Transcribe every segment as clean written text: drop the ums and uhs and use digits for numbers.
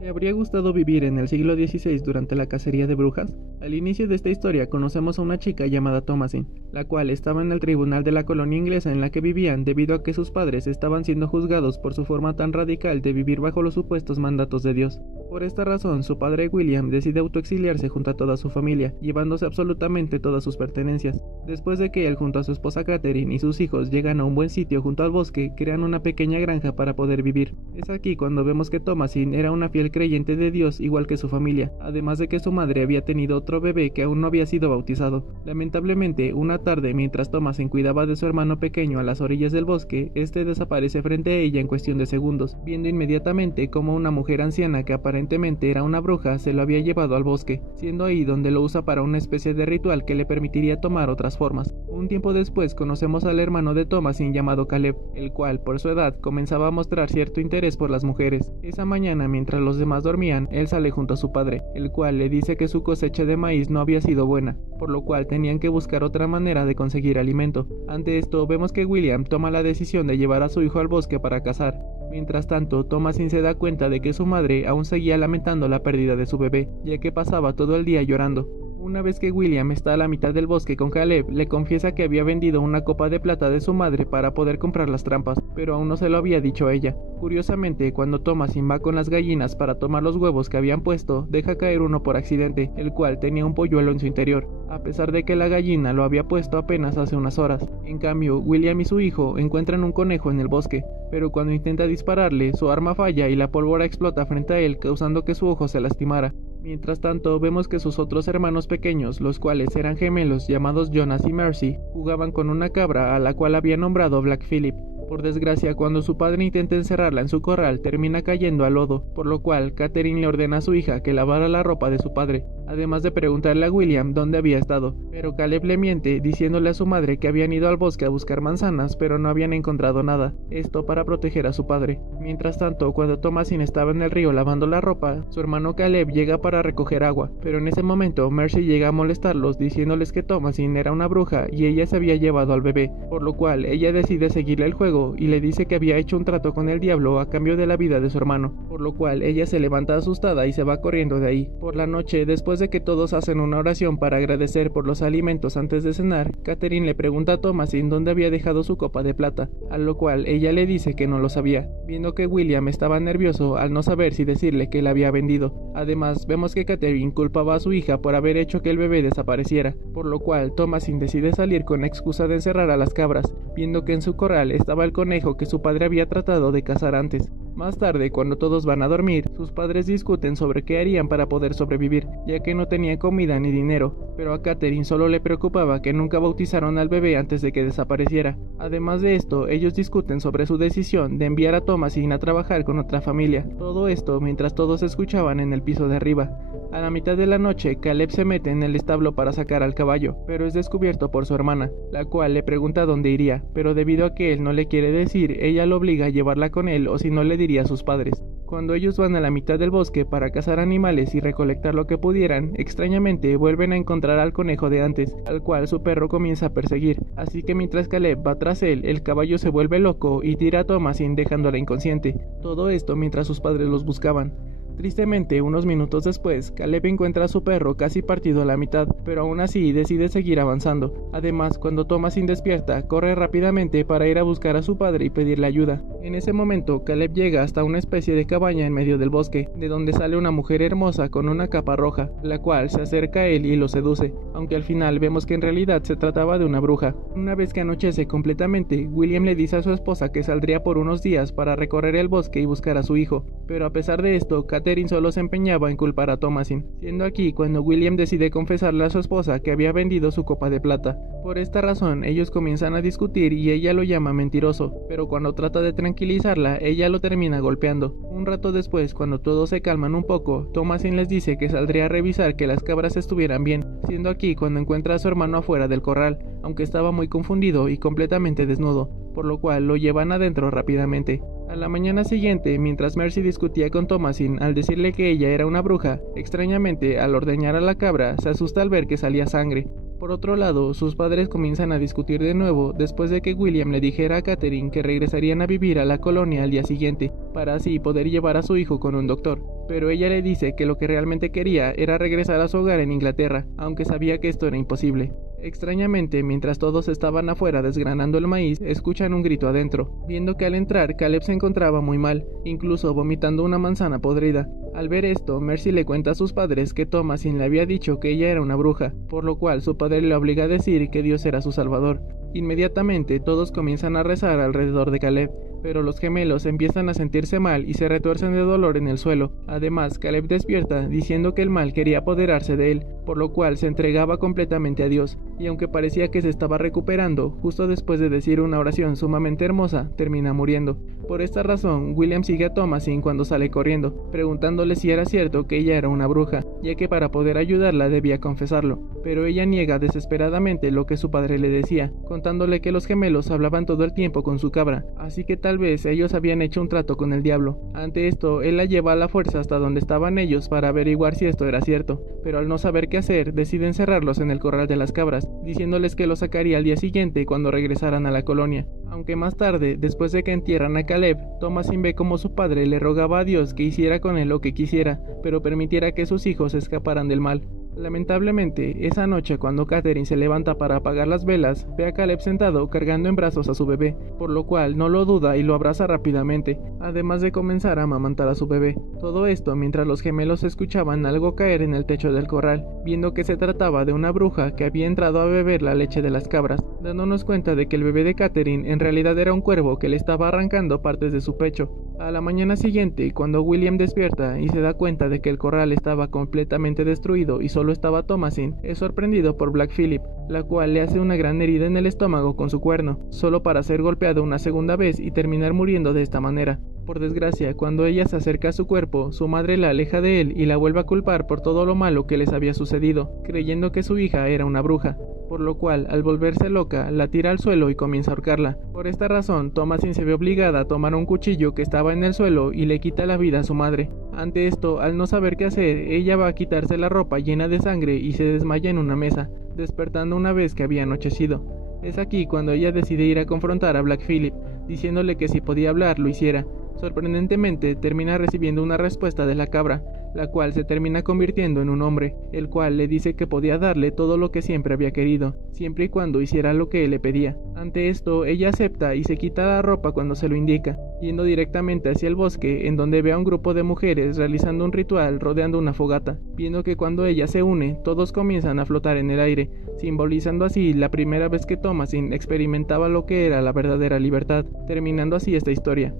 ¿Te habría gustado vivir en el siglo XVI durante la cacería de brujas? Al inicio de esta historia conocemos a una chica llamada Thomasin, la cual estaba en el tribunal de la colonia inglesa en la que vivían debido a que sus padres estaban siendo juzgados por su forma tan radical de vivir bajo los supuestos mandatos de Dios. Por esta razón, su padre William decide autoexiliarse junto a toda su familia, llevándose absolutamente todas sus pertenencias. Después de que él junto a su esposa Catherine y sus hijos llegan a un buen sitio junto al bosque, crean una pequeña granja para poder vivir. Es aquí cuando vemos que Thomasin era una fiel creyente de Dios igual que su familia, además de que su madre había tenido otro bebé que aún no había sido bautizado. Lamentablemente, una tarde mientras Thomasin cuidaba de su hermano pequeño a las orillas del bosque, este desaparece frente a ella en cuestión de segundos, viendo inmediatamente como una mujer anciana que aparentemente era una bruja se lo había llevado al bosque, siendo ahí donde lo usa para una especie de ritual que le permitiría tomar otras formas. Un tiempo después conocemos al hermano de Thomasin llamado Caleb, el cual por su edad comenzaba a mostrar cierto interés por las mujeres. Esa mañana mientras los demás dormían, él sale junto a su padre, el cual le dice que su cosecha de maíz no había sido buena, por lo cual tenían que buscar otra manera de conseguir alimento. Ante esto vemos que William toma la decisión de llevar a su hijo al bosque para cazar. Mientras tanto, Thomasin se da cuenta de que su madre aún seguía lamentando la pérdida de su bebé, ya que pasaba todo el día llorando. Una vez que William está a la mitad del bosque con Caleb, le confiesa que había vendido una copa de plata de su madre para poder comprar las trampas, pero aún no se lo había dicho a ella. Curiosamente, cuando Thomasin va con las gallinas para tomar los huevos que habían puesto, deja caer uno por accidente, el cual tenía un polluelo en su interior, a pesar de que la gallina lo había puesto apenas hace unas horas. En cambio, William y su hijo encuentran un conejo en el bosque, pero cuando intenta dispararle, su arma falla y la pólvora explota frente a él, causando que su ojo se lastimara. Mientras tanto, vemos que sus otros hermanos pequeños, los cuales eran gemelos llamados Jonas y Mercy, jugaban con una cabra a la cual había nombrado Black Phillip. Por desgracia, cuando su padre intenta encerrarla en su corral, termina cayendo al lodo, por lo cual Catherine le ordena a su hija que lavara la ropa de su padre, además de preguntarle a William dónde había estado. Pero Caleb le miente, diciéndole a su madre que habían ido al bosque a buscar manzanas, pero no habían encontrado nada, esto para proteger a su padre. Mientras tanto, cuando Thomasin estaba en el río lavando la ropa, su hermano Caleb llega para recoger agua, pero en ese momento Mercy llega a molestarlos diciéndoles que Thomasin era una bruja y ella se había llevado al bebé, por lo cual ella decide seguirle el juego y le dice que había hecho un trato con el diablo a cambio de la vida de su hermano, por lo cual ella se levanta asustada y se va corriendo de ahí. Por la noche, después de que todos hacen una oración para agradecer por los alimentos antes de cenar, Catherine le pregunta a Thomasin dónde había dejado su copa de plata, a lo cual ella le dice que no lo sabía, viendo que William estaba nervioso al no saber si decirle que la había vendido. Además, vemos que Catherine culpaba a su hija por haber hecho que el bebé desapareciera, por lo cual Thomasin decide salir con la excusa de encerrar a las cabras, viendo que en su corral estaba el conejo que su padre había tratado de cazar antes. Más tarde, cuando todos van a dormir, sus padres discuten sobre qué harían para poder sobrevivir, ya que no tenían comida ni dinero, pero a Catherine solo le preocupaba que nunca bautizaron al bebé antes de que desapareciera. Además de esto, ellos discuten sobre su decisión de enviar a Thomasin a trabajar con otra familia, todo esto mientras todos escuchaban en el piso de arriba. A la mitad de la noche, Caleb se mete en el establo para sacar al caballo, pero es descubierto por su hermana, la cual le pregunta dónde iría, pero debido a que él no le quiere decir, ella lo obliga a llevarla con él o si no le diría a sus padres. Cuando ellos van a la mitad del bosque para cazar animales y recolectar lo que pudieran, extrañamente vuelven a encontrar al conejo de antes, al cual su perro comienza a perseguir, así que mientras Caleb va tras él, el caballo se vuelve loco y tira a Thomasin dejándola inconsciente, todo esto mientras sus padres los buscaban. Tristemente, unos minutos después, Caleb encuentra a su perro casi partido a la mitad, pero aún así decide seguir avanzando. Además, cuando Thomasin despierta, corre rápidamente para ir a buscar a su padre y pedirle ayuda. En ese momento, Caleb llega hasta una especie de cabaña en medio del bosque, de donde sale una mujer hermosa con una capa roja, la cual se acerca a él y lo seduce, aunque al final vemos que en realidad se trataba de una bruja. Una vez que anochece completamente, William le dice a su esposa que saldría por unos días para recorrer el bosque y buscar a su hijo, pero a pesar de esto, Catherine solo se empeñaba en culpar a Thomasin, siendo aquí cuando William decide confesarle a su esposa que había vendido su copa de plata. Por esta razón, ellos comienzan a discutir y ella lo llama mentiroso, pero cuando trata de tranquilizarla, ella lo termina golpeando. Un rato después, cuando todos se calman un poco, Thomasin les dice que saldría a revisar que las cabras estuvieran bien, siendo aquí cuando encuentra a su hermano afuera del corral, aunque estaba muy confundido y completamente desnudo, por lo cual lo llevan adentro rápidamente. A la mañana siguiente, mientras Mercy discutía con Thomasin al decirle que ella era una bruja, extrañamente, al ordeñar a la cabra, se asusta al ver que salía sangre. Por otro lado, sus padres comienzan a discutir de nuevo después de que William le dijera a Catherine que regresarían a vivir a la colonia al día siguiente, para así poder llevar a su hijo con un doctor. Pero ella le dice que lo que realmente quería era regresar a su hogar en Inglaterra, aunque sabía que esto era imposible. Extrañamente, mientras todos estaban afuera desgranando el maíz, escuchan un grito adentro, viendo que al entrar Caleb se encontraba muy mal, incluso vomitando una manzana podrida. Al ver esto, Mercy le cuenta a sus padres que Thomasin le había dicho que ella era una bruja, por lo cual su padre le obliga a decir que Dios era su salvador. Inmediatamente todos comienzan a rezar alrededor de Caleb, pero los gemelos empiezan a sentirse mal y se retuercen de dolor en el suelo. Además, Caleb despierta diciendo que el mal quería apoderarse de él, por lo cual se entregaba completamente a Dios, y aunque parecía que se estaba recuperando, justo después de decir una oración sumamente hermosa, termina muriendo. Por esta razón, William sigue a Thomasin cuando sale corriendo, preguntándole si era cierto que ella era una bruja, ya que para poder ayudarla debía confesarlo, pero ella niega desesperadamente lo que su padre le decía, contándole que los gemelos hablaban todo el tiempo con su cabra, así que tal vez ellos habían hecho un trato con el diablo. Ante esto, él la lleva a la fuerza hasta donde estaban ellos para averiguar si esto era cierto, pero al no saber qué hacer, decide encerrarlos en el corral de las cabras, diciéndoles que los sacaría al día siguiente cuando regresaran a la colonia. Aunque más tarde, después de que entierran a Caleb, Thomasin ve como su padre le rogaba a Dios que hiciera con él lo que quisiera, pero permitiera que sus hijos escaparan del mal. Lamentablemente, esa noche cuando Catherine se levanta para apagar las velas, ve a Caleb sentado cargando en brazos a su bebé, por lo cual no lo duda y lo abraza rápidamente, además de comenzar a amamantar a su bebé. Todo esto mientras los gemelos escuchaban algo caer en el techo del corral, viendo que se trataba de una bruja que había entrado a beber la leche de las cabras, dándonos cuenta de que el bebé de Catherine en realidad era un cuervo que le estaba arrancando partes de su pecho. A la mañana siguiente, cuando William despierta y se da cuenta de que el corral estaba completamente destruido y solo estaba Thomasin, es sorprendido por Black Phillip, la cual le hace una gran herida en el estómago con su cuerno, solo para ser golpeado una segunda vez y terminar muriendo de esta manera. Por desgracia, cuando ella se acerca a su cuerpo, su madre la aleja de él y la vuelve a culpar por todo lo malo que les había sucedido, creyendo que su hija era una bruja, por lo cual, al volverse loca, la tira al suelo y comienza a ahorcarla. Por esta razón, Thomasin se ve obligada a tomar un cuchillo que estaba en el suelo y le quita la vida a su madre. Ante esto, al no saber qué hacer, ella va a quitarse la ropa llena de sangre y se desmaya en una mesa, despertando una vez que había anochecido. Es aquí cuando ella decide ir a confrontar a Black Phillip, diciéndole que si podía hablar lo hiciera. Sorprendentemente, termina recibiendo una respuesta de la cabra, la cual se termina convirtiendo en un hombre, el cual le dice que podía darle todo lo que siempre había querido, siempre y cuando hiciera lo que él le pedía. Ante esto, ella acepta y se quita la ropa cuando se lo indica, yendo directamente hacia el bosque, en donde ve a un grupo de mujeres realizando un ritual rodeando una fogata, viendo que cuando ella se une, todos comienzan a flotar en el aire, simbolizando así la primera vez que Thomasin experimentaba lo que era la verdadera libertad, terminando así esta historia.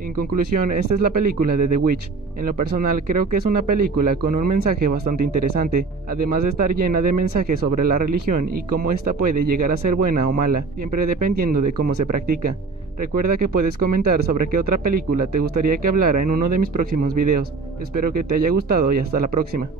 En conclusión, esta es la película de The Witch. En lo personal, creo que es una película con un mensaje bastante interesante, además de estar llena de mensajes sobre la religión y cómo ésta puede llegar a ser buena o mala, siempre dependiendo de cómo se practica. Recuerda que puedes comentar sobre qué otra película te gustaría que hablara en uno de mis próximos videos. Espero que te haya gustado y hasta la próxima.